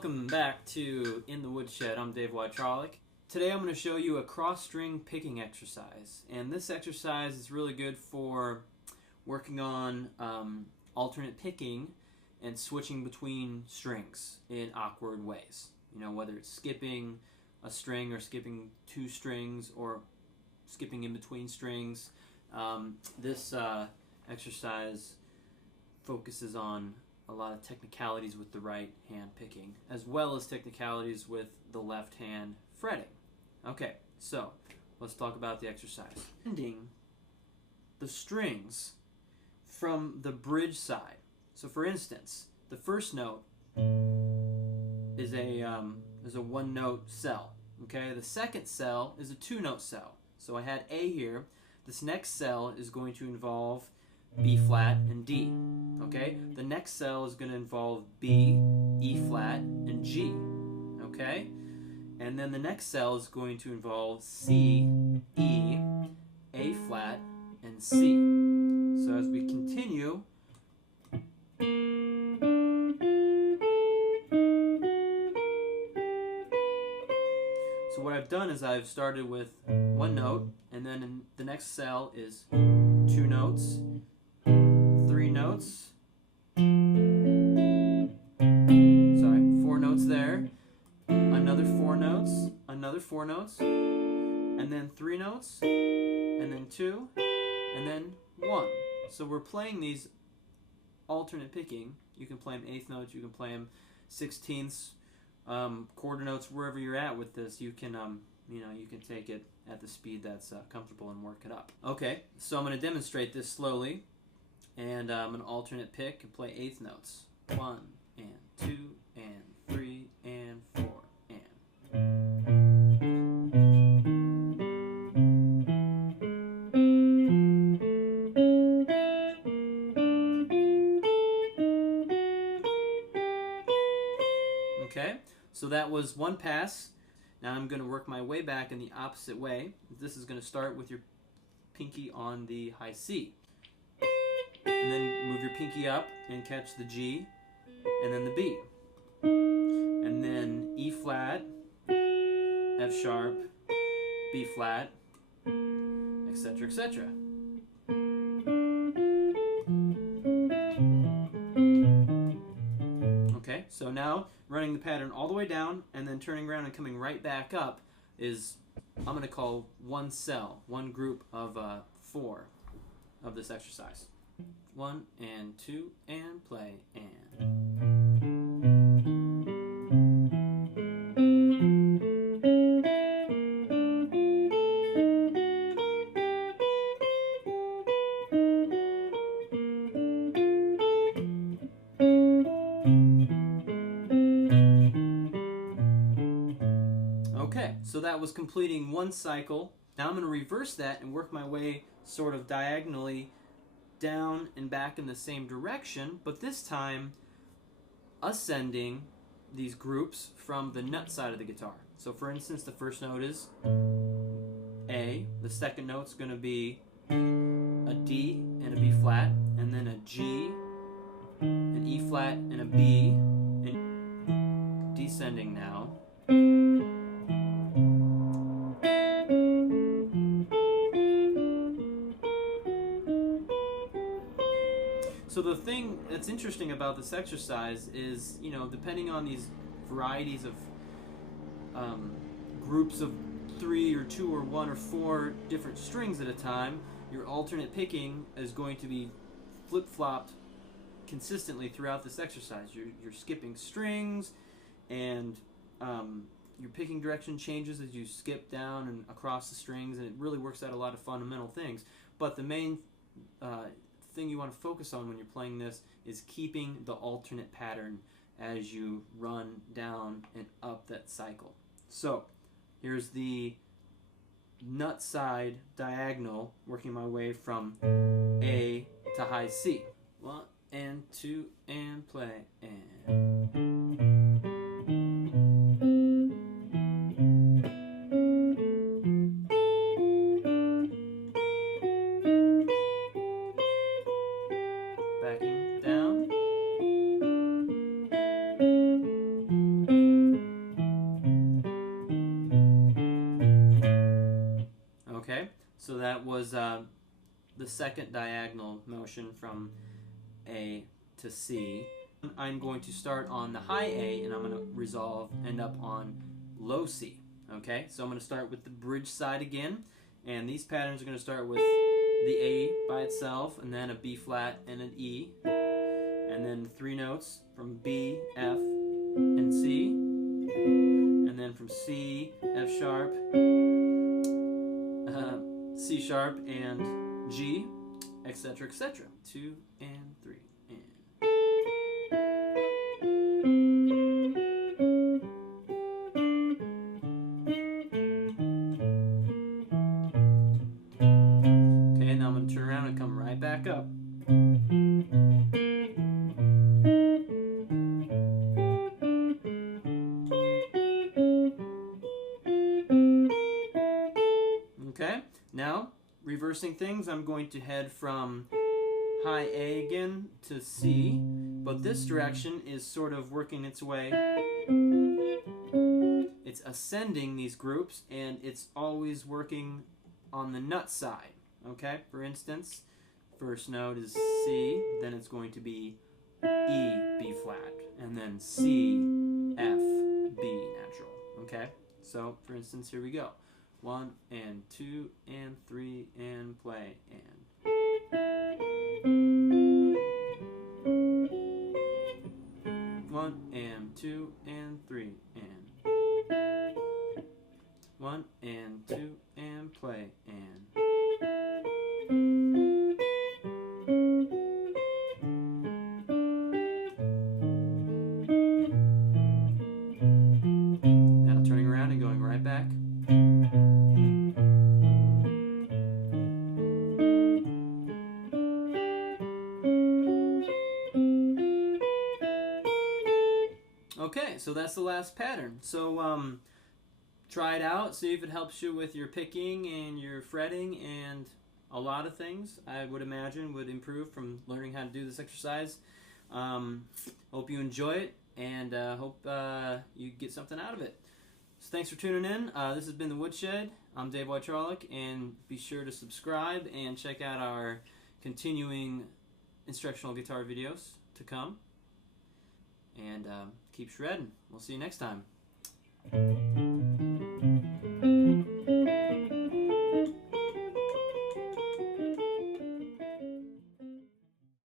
welcome back to In the Woodshed. I'm Dave Wiatrolik. Today I'm going to show you a cross-string picking exercise, and this exercise is really good for working on alternate picking and switching between strings in awkward ways. You know, whether it's skipping a string or skipping two strings or skipping in between strings. This exercise focuses on a lot of technicalities with the right hand picking, as well as technicalities with the left hand fretting. Okay, so let's talk about the exercise. Ending the strings from the bridge side. So for instance, the first note is a one-note cell. Okay, the second cell is a two-note cell. So I had A here. This next cell is going to involve B flat and D. Okay, the next cell is going to involve B, E flat, and G. Okay, and then the next cell is going to involve C, E, A flat, and C. So as we continue, so what I've done is I've started with one note, and then in the next cell is two notes, three notes, four notes there, another four notes, and then three notes, and then two, and then one. So we're playing these alternate picking. You can play them eighth notes, you can play them sixteenths, quarter notes, wherever you're at with this. You can you can take it at the speed that's comfortable and work it up. Okay, so I'm going to demonstrate this slowly, and I'm going to alternate pick and play eighth notes. 1 and 2 and 3 and 4 and. Okay, so that was one pass. Now I'm going to work my way back in the opposite way. This is going to start with your pinky on the high C. And then move your pinky up and catch the G, and then the B. And then E flat, F sharp, B flat, etc., etc. Okay, so now running the pattern all the way down and then turning around and coming right back up is, I'm going to call one cell, one group of 4 of this exercise. 1 and 2 and play and. Okay, so that was completing one cycle. Now I'm going to reverse that and work my way sort of diagonally down and back in the same direction, but this time ascending these groups from the nut side of the guitar. So for instance, the first note is A, the second note's going to be a D and a B flat, and then a G, an E flat, and a B, and descending now. So the thing that's interesting about this exercise is, depending on these varieties of groups of 3 or 2 or 1 or 4 different strings at a time, your alternate picking is going to be flip-flopped consistently throughout this exercise. You're skipping strings, and your picking direction changes as you skip down and across the strings, and it really works out a lot of fundamental things. But the main thing you want to focus on when you're playing this is keeping the alternate pattern as you run down and up that cycle. So here's the nut side diagonal, working my way from A to high C. 1 and 2 and play and. Backing down. that was the second diagonal motion from A to C. I'm going to start on the high A, and I'm going to end up on low C. Okay, so I'm going to start with the bridge side again, and these patterns are going to start with the A by itself, and then a B flat and an E, and then 3 notes from B, F, and C, and then from C, F sharp, C sharp, and G, etc., etc. 2 and 3. Okay, now I'm going to turn around and come right back up. Okay, now reversing things, I'm going to head from high A again to C, but this direction is sort of working its way. It's ascending these groups, and it's always working on the nut side. Okay, for instance, first note is C, then it's going to be E, B flat, and then C, F, B natural. Okay, so for instance, here we go. 1 and 2 and 3 and play and. One and 2 and 3 and. 1 and 2 and play and. Now turning around and going right back. Okay, so that's the last pattern. So try it out, see if it helps you with your picking and your fretting, and a lot of things I would imagine would improve from learning how to do this exercise. Hope you enjoy it, and hope you get something out of it. So thanks for tuning in. This has been the Woodshed. I'm Dave Wiatrolik, and be sure to subscribe and check out our continuing instructional guitar videos to come. And keep shredding. We'll see you next time.